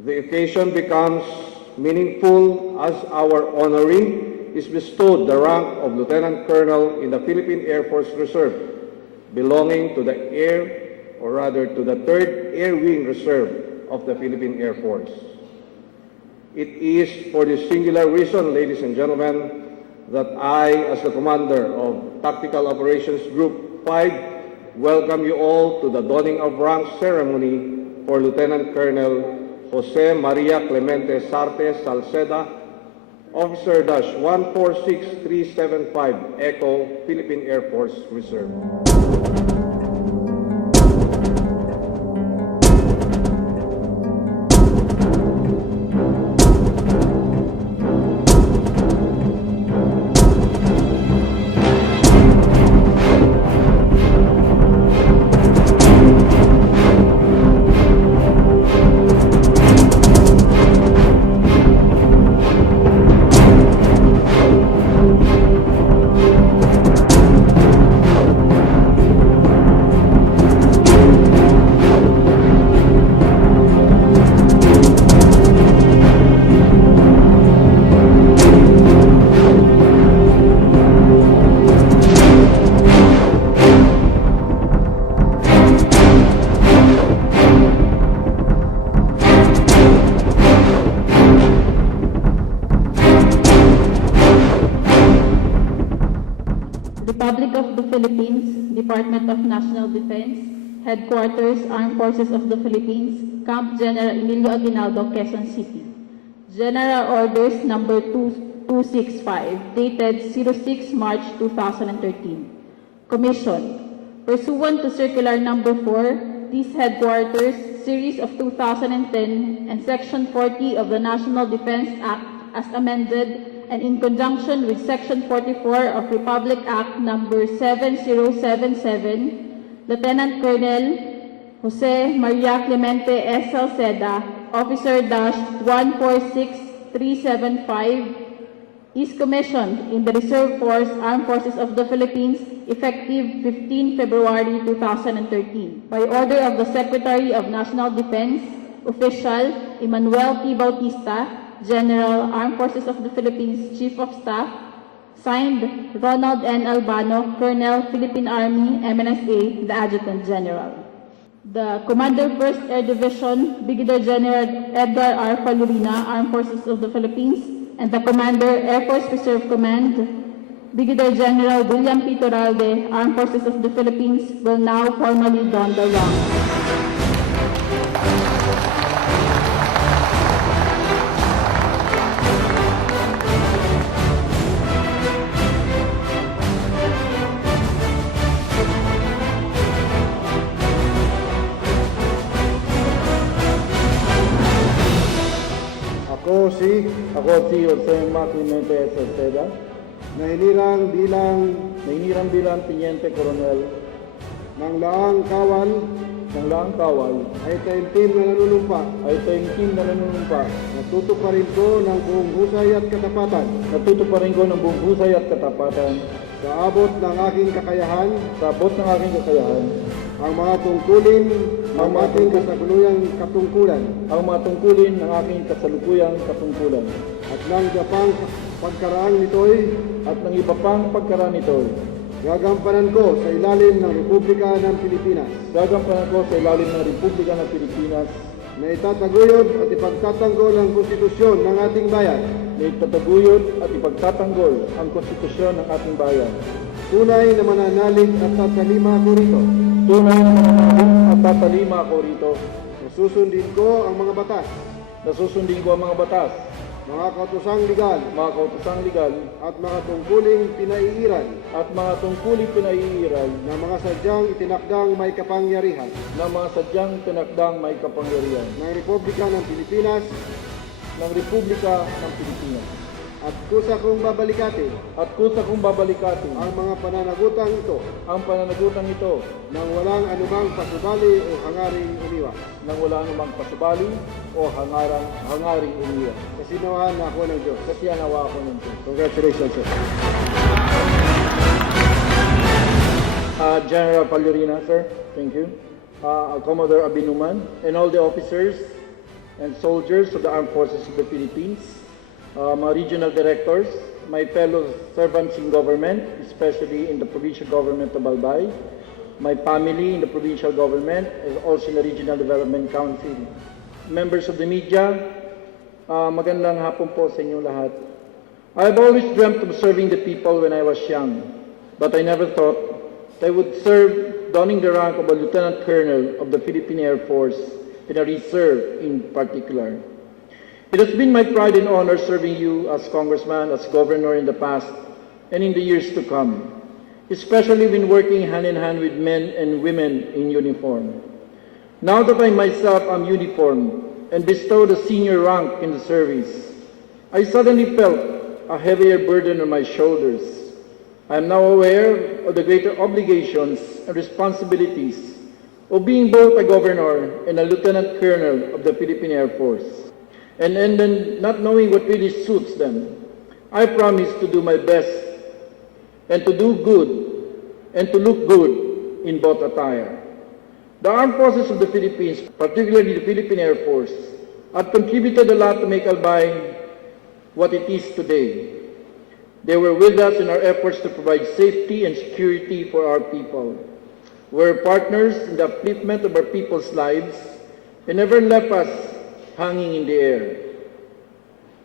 The occasion becomes meaningful as our honoree is bestowed the rank of Lieutenant Colonel in the Philippine Air Force Reserve, belonging to the to the 3rd Air Wing Reserve of the Philippine Air Force. It is for this singular reason, ladies and gentlemen, that I, as the Commander of Tactical Operations Group 5, welcome you all to the donning of rank ceremony for Lieutenant Colonel Jose Maria Clemente SARTE Salceda, Officer -146375 Echo, Philippine Air Force Reserve. Republic of the Philippines, Department of National Defense, Headquarters, Armed Forces of the Philippines, Camp General Emilio Aguinaldo, Quezon City. General Orders Number 2265, dated 06 March 2013. Commission. Pursuant to Circular Number 4, these Headquarters, Series of 2010, and Section 40 of the National Defense Act as amended, and in conjunction with Section 44 of Republic Act Number 7077, Lieutenant Colonel Jose Maria Clemente S. Salceda, Officer -146375, is commissioned in the Reserve Force, Armed Forces of the Philippines, effective 15 February 2013, by order of the Secretary of National Defense, Official Emmanuel P. Bautista, General, Armed Forces of the Philippines, Chief of Staff, signed Ronald N. Albano, Colonel, Philippine Army, MNSA, the Adjutant General. The Commander 1st Air Division, Brigadier General Edgar R. Falurina, Armed Forces of the Philippines, and the Commander, Air Force Reserve Command, Brigadier General William P. Torralde, Armed Forces of the Philippines, will now formally don the rank. Ako si Jose Maria Clemente SALCEDA, nahinirang bilang Teniente Coronel ng Laang Kawal ng Laang Kawal, ay taimtim na nanunumpa. Natutuparin ko ng buong husay at katapatan sa abot ng aking kakayahan ang mga tungkulin ng ating kasalukuyang katungkulan at ng iba pang pagkaraan nito'y gagampanan ko sa ilalim ng Republika ng Pilipinas na itataguyod at ipagtatanggol ang konstitusyon ng ating bayan. Tunay na mananalig at tatalima ako rito. Susundin ko ang mga batas, mga kautosang legal at mga tungkuling pinaiiral ng mga sadyang itinakdang may kapangyarihan ng Republika ng Pilipinas at kusa kong babalikatin ang mga pananagutang ito nang walang anumang pasubali o hangaring umiwas. Kasinawahan na ako ng Diyos. Congratulations, sir. General Falurina, sir, thank you. Commodore Abinuman, and all the officers and soldiers of the Armed Forces of the Philippines, mga regional directors, my fellow servants in government, especially in the provincial government of Albay, my family in the provincial government, and also in the Regional Development Council. Members of the media, magandang hapon po sa inyo lahat. I've always dreamt of serving the people when I was young, but I never thought I would serve donning the rank of a Lieutenant Colonel of the Philippine Air Force, in a reserve in particular. It has been my pride and honor serving you as congressman, as governor in the past, and in the years to come, especially when working hand in hand with men and women in uniform. Now that I myself am uniformed and bestowed a senior rank in the service, I suddenly felt a heavier burden on my shoulders. I am now aware of the greater obligations and responsibilities of being both a governor and a lieutenant colonel of the Philippine Air Force. And then not knowing what really suits them, I promise to do my best and to do good and to look good in both attire. The Armed Forces of the Philippines, particularly the Philippine Air Force, have contributed a lot to make Albay what it is today. They were with us in our efforts to provide safety and security for our people. We're partners in the upliftment of our people's lives and never left us hanging in the air.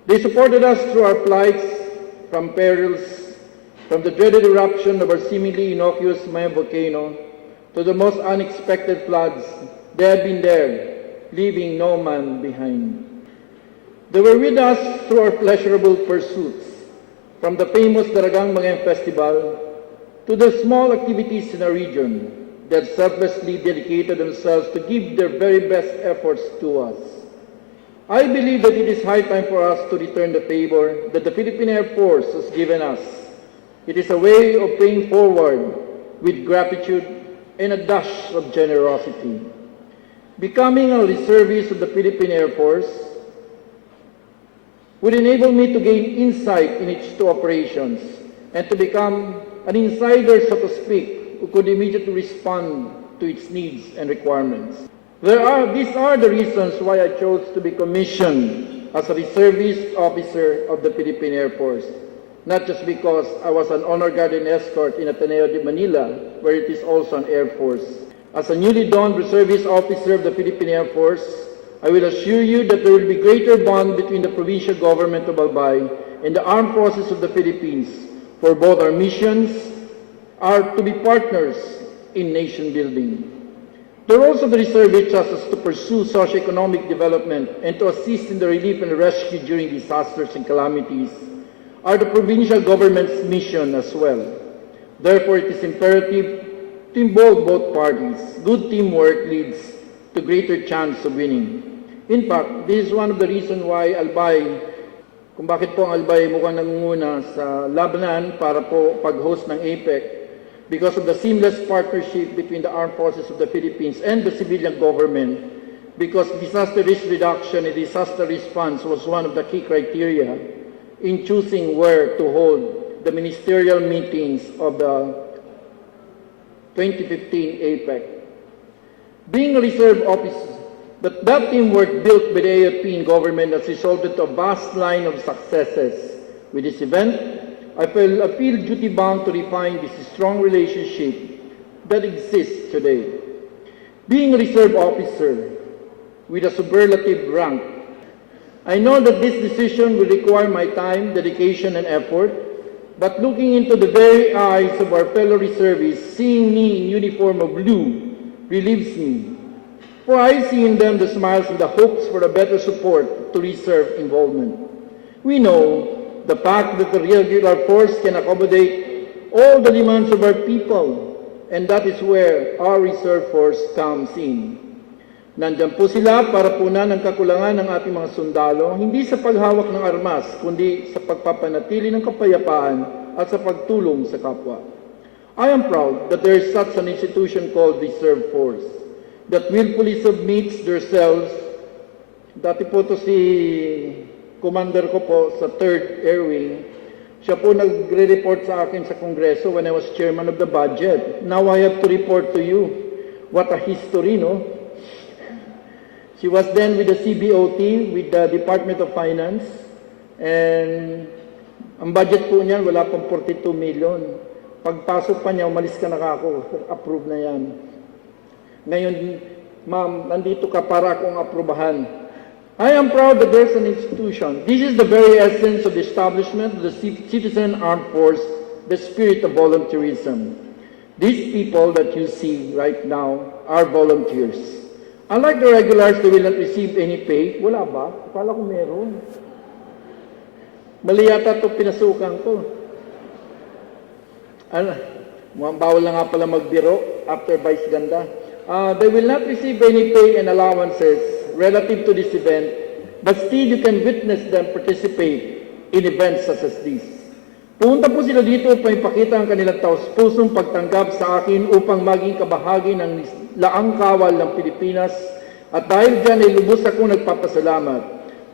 They supported us through our flights from perils, from the dreaded eruption of our seemingly innocuous Maya volcano to the most unexpected floods. They have been there, leaving no man behind. They were with us through our pleasurable pursuits, from the famous Daragang Mangeng Festival to the small activities in our region that selflessly dedicated themselves to give their very best efforts to us. I believe that it is high time for us to return the favor that the Philippine Air Force has given us. It is a way of paying forward with gratitude and a dash of generosity. Becoming a reservist of the Philippine Air Force would enable me to gain insight in its two operations and to become an insider, so to speak, who could immediately respond to its needs and requirements. These are the reasons why I chose to be commissioned as a reservist officer of the Philippine Air Force, not just because I was an honor guard and escort in Ateneo de Manila, where it is also an Air Force. As a newly donned reservist officer of the Philippine Air Force, I will assure you that there will be greater bond between the provincial government of Albay and the Armed Forces of the Philippines, for both our missions are to be partners in nation building. The roles of the reservists is to pursue socio-economic development and to assist in the relief and rescue during disasters and calamities are the provincial government's mission as well. Therefore, it is imperative to involve both parties. Good teamwork leads to greater chance of winning. In fact, this is one of the reasons why Albay, kung bakit po ang Albay mukhang nangunguna sa labanan para po pag-host ng APEC, because of the seamless partnership between the Armed Forces of the Philippines and the civilian government, because disaster risk reduction and disaster response was one of the key criteria in choosing where to hold the ministerial meetings of the 2015 APEC. Being a reserve officer, that teamwork built by the AFP in government has resulted to a vast line of successes. With this event, I feel duty-bound to refine this strong relationship that exists today. Being a reserve officer with a superlative rank, I know that this decision will require my time, dedication, and effort, but looking into the very eyes of our fellow reservists, seeing me in uniform of blue relieves me, for I see in them the smiles and the hopes for a better support to reserve involvement. We know the fact that the regular force can accommodate all the demands of our people, and that is where our reserve force comes in. Nandiyan po sila para punan ang kakulangan ng ating mga sundalo, hindi sa paghawak ng armas, kundi sa pagpapanatili ng kapayapaan at sa pagtulong sa kapwa. I am proud that there is such an institution called Reserve Force that willfully submits themselves. Dati po to si commander ko po sa 3rd Air Wing, siya po nagre-report sa akin sa Kongreso when I was chairman of the budget. Now I have to report to you. What a history, no? She was then with the CBOT, with the Department of Finance, and ang budget po niyan, wala pang 42 million. Pagpasok pa niya, umalis ka na ako, approve na yan. Ngayon, ma'am, nandito ka para akong aprubahan. I am proud that there's an institution. This is the very essence of the establishment of the Citizen Armed Force, the spirit of volunteerism. These people that you see right now are volunteers. Unlike the regulars, they will not receive any pay. Wala ba? Akala ko meron. Mali yata ito pinasukan ko. Mukhang bawal na nga pala magbiro after Vice Ganda. They will not receive any pay and allowances relative to this event, but still you can witness them participate in events such as this. Pumunta po sila dito upang ipakita ang kanilang taos-pusong pagtanggap sa akin upang maging kabahagi ng laang kawal ng Pilipinas, at dahil dyan ay lubos akong nagpapasalamat.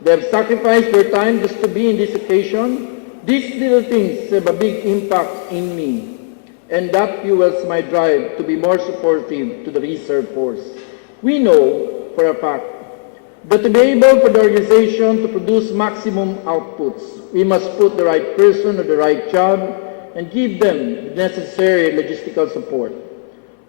They have sacrificed their time just to be in this occasion. These little things have a big impact in me, and that fuels my drive to be more supportive to the Reserve Force. We know for a fact that to be able for the organization to produce maximum outputs, we must put the right person on the right job and give them the necessary logistical support.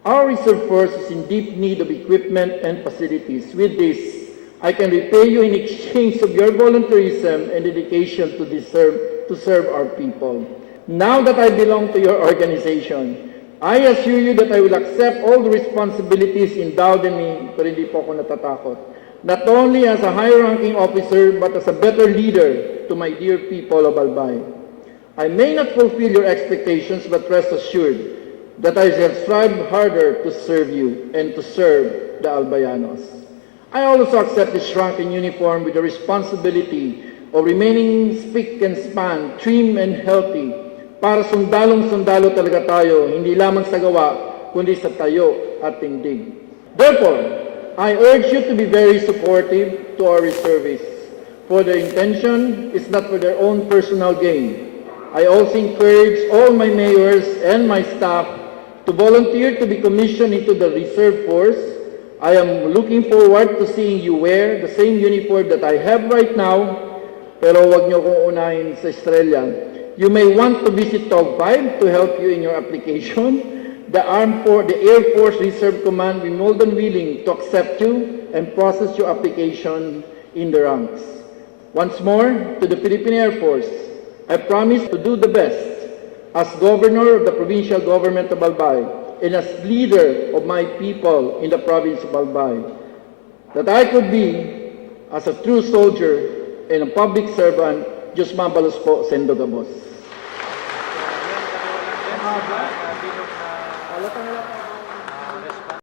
Our Reserve Force is in deep need of equipment and facilities. With this, I can repay you in exchange of your volunteerism and dedication to serve our people. Now that I belong to your organization, I assure you that I will accept all the responsibilities endowed in me, pero hindi po ako natatakot. Not only as a high-ranking officer, but as a better leader to my dear people of Albay. I may not fulfill your expectations, but rest assured that I shall strive harder to serve you and to serve the Albayanos. I also accept this rank and uniform with the responsibility of remaining spick and span, trim and healthy, para sundalong-sundalo talaga tayo, hindi lamang sa gawa, kundi sa tayo at tindig. Therefore, I urge you to be very supportive to our reservists, for their intention is not for their own personal gain. I also encourage all my mayors and my staff to volunteer to be commissioned into the Reserve Force. I am looking forward to seeing you wear the same uniform that I have right now, pero wag niyo kong unahin sa Estrella. You may want to visit TOG 5 to help you in your application. The Air Force Reserve Command will more than willing to accept you and process your application in the ranks. Once more, to the Philippine Air Force, I promise to do the best as Governor of the Provincial Government of Albay and as leader of my people in the province of Albay, that I could be, as a true soldier and a public servant, Diyos mabalos po, Sendo Gabos.